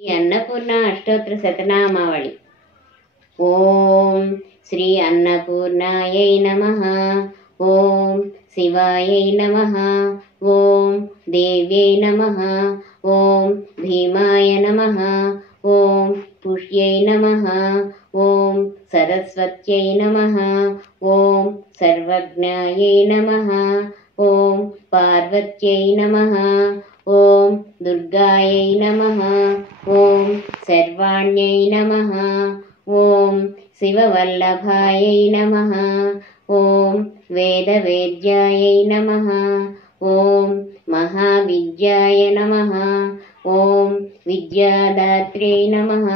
ఈ అన్నపూర్ణ అష్టోత్తర శతనామావళి. ఓం శ్రీ అన్నపూర్ణాయై నమః. ఓం శివాయై నమః. ఓం దేవ్యై నమః. ఓం భీమాయ నమః. ఓం పుష్యై నమః. ఓం సరస్వత్యై నమః. ఓం సర్వజ్ఞాయై నమః. ఓం పార్వత్యై నమః. ఓం దుర్గాయై నమః. ఓం సర్వాణ్యై నమః. ఓం శివవల్లభాయై నమః. ఓం వేదవేద్యాయై నమః. ఓం మహావిద్యాయ నమః. ఓం విద్యాదాత్ర్యై నమః.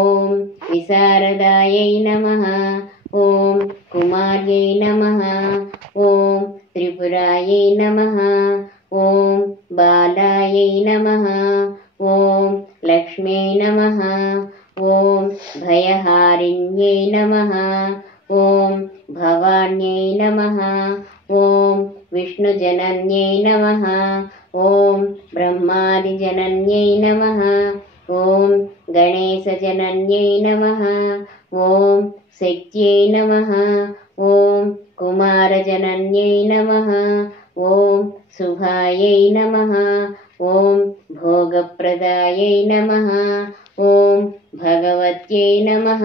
ఓం విశారదాయై నమః. ఓం కుమార్యై నమః. ఓం త్రిపురాయై నమః. ఓం బాలాయై నమః. ఓం లక్ష్మీ నమః. ఓం భయహారిణ్యై నమః. ఓం భవాన్యై నమః. ఓం విష్ణుజనన్యై నమః. ఓం బ్రహ్మాదిజనన్యై నమః. ఓం గణేశజనన్యై నమః. ఓం శక్త్యై నమః. ఓం కుమారజనన్యై నమః. ఓం శుభాయై నమః. ఓం భోగప్రదాయై నమః. ఓం భగవత్యై నమః.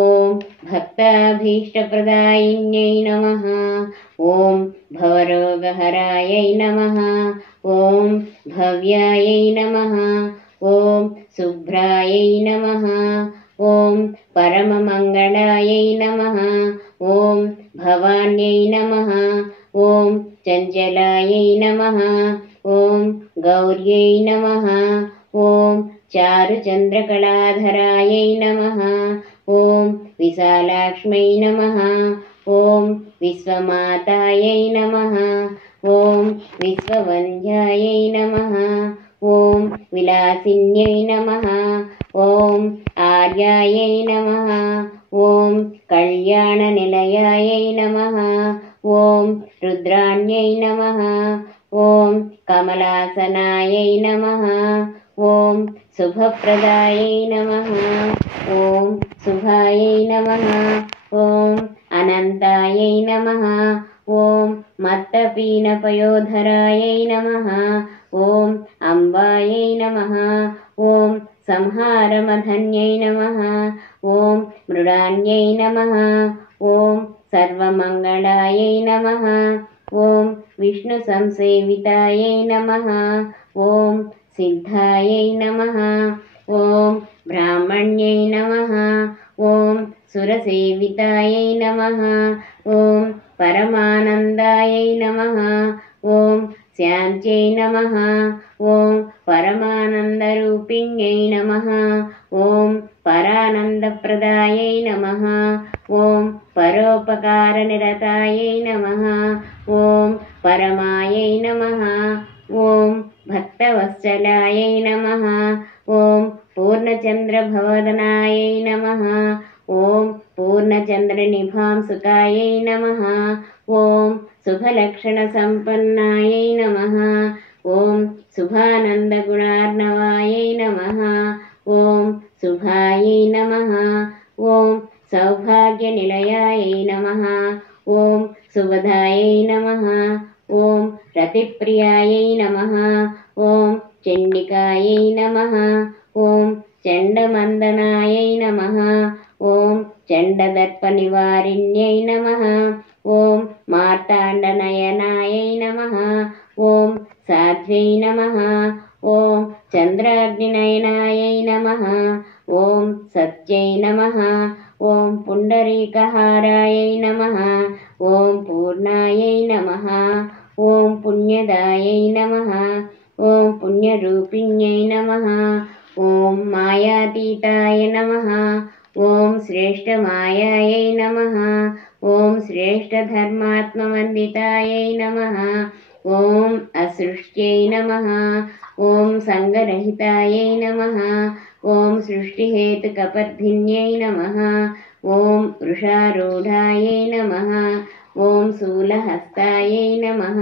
ఓం భక్తాభీష్టప్రదాయిన్యై నమః. ఓం భవరోగహరాయై నమః. ఓం భవ్యాయై నమః. ఓం శుభ్రాయై నమః. ఓం పరమమంగళాయై నమః. ఓం భవాన్యై నమః. ఓం చంచలాయై నమః. ఓం గౌర్యై నమః. ఓం చారుచంద్రకళాధరాయై నమః. ఓం విశాలాక్ష్మై నమః. ఓం విశ్వమాతాయై నమః. ఓం విశ్వవంధ్యాయై నమః. ఓం విలాసిన్యై నమః. ఓం ఆర్యాయై నమః. ఓం కళ్యాణనిలయాయై నమః. ఓం రుద్రాణ్యై నమః. ఓం కమలాసనాయై నమః. ఓం శుభప్రదాయై నమః. ఓం శుభాయై నమః. ఓం అనంతాయై నమః. ఓం మత్తపీనపయోధరాయై నమః. ఓం అంబాయై నమః. ఓం సంహారమధన్యై నమః. ఓం మృడాన్యై నమః. ఓం సర్వమంగళాయై నమః. ఓం విష్ణు సంసేవితాయై నమః. ఓం సిద్ధాయై నమః. ఓం బ్రాహ్మణ్యై నమః. ఓం సురసేవితాయై నమః. ఓం పరమానందాయై నమః. ఓం శాంత్యై నమః. ఓం పరమానందరూపిణ్యై నమః. ఓం పరానందప్రదాయై నమః. ఓం పరోపకారనిరతాయై నమః. ఓం పరమాయై నమః. ఓం భక్తవత్సలాయై నమః. ఓం పూర్ణచంద్రభవదనాయై నమః. ఓం పూర్ణచంద్రనిభాంసుకాయై నమః. ఓం శుభలక్షణసంపన్నాయై నమః. ఓం శుభానందగుణార్ణవాయై నమః. ఓం శుభాయై నమః. ఓం సౌభాగ్యనిలయాయై నమః. ఓం సువధాయై నమః. ఓం రతిప్రియాయై నమః. ఓం చండికాయై నమః. ఓం చండమందనాయై నమః. ఓం చండదర్పనివారిణ్యై నమః. ఓం మార్తాండనయనాయై నమః. ఓం సాధ్వై నమః. ఓం చంద్రాగ్నినయనాయై నమః. ఓం సత్యై నమః. ఓం పుండరీకహారాయై నమః. ఓం పూర్ణాయై నమః. ఓం పుణ్యదాయై నమః. ఓం పుణ్యరూపిణ్యై నమః. ఓం మాయాతీతాయ నమః. ఓం శ్రేష్టమాయాయై నమః. ఓం శ్రేష్టధర్మాత్మవందితాయై నమః. ఓం అసృష్ట్యై నమః. ఓం సంగరహితాయై నమః. ఓం సృష్టిహేతుకపర్ధిన్యై నమః. ఓం వృషారూఢాయై నమః. ఓం శూలహస్తాయై నమః.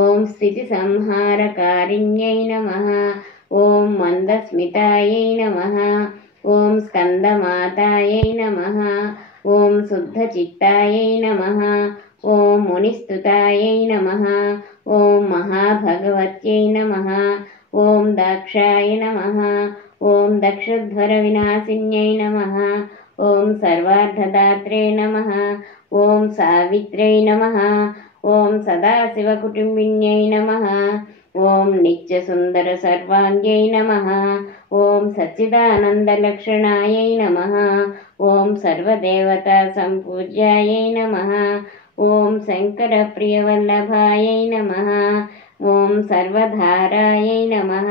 ఓం స్థితిసంహారకారిణ్యై నమః. ఓం మందస్మితాయై నమః. ఓం స్కందమాతాయై నమః. ఓం శుద్ధచిత్తాయై నమః. ఓం మునిస్తుతాయై నమః. ఓం మహాభగవత్యై నమః. ఓం దాక్షాయ నమః. ఓం దక్షధ్వర వినాశిన్యై నమః. ఓం సర్వార్థదాత్రే నమః. ఓం సావిత్ర్యై నమః. ఓం సదాశివకుటుంబిన్యై నమః. ఓం నిత్యసుందర సర్వాంగ్యై నమః. ఓం సచ్చిదానందలక్షణాయై నమః. ఓం సర్వదేవతా సంపూజ్యాయై నమః. ఓం శంకరప్రియవల్లభాయై నమః. ఓం సర్వధారాయై నమః.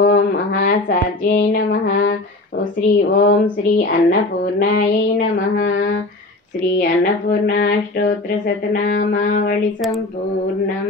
ఓం మహాసాధ్యై నమః. ఓం శ్రీ అన్నపూర్ణాయై నమః. శ్రీ అన్నపూర్ణాష్టోత్తర శతనామావళి సంపూర్ణం.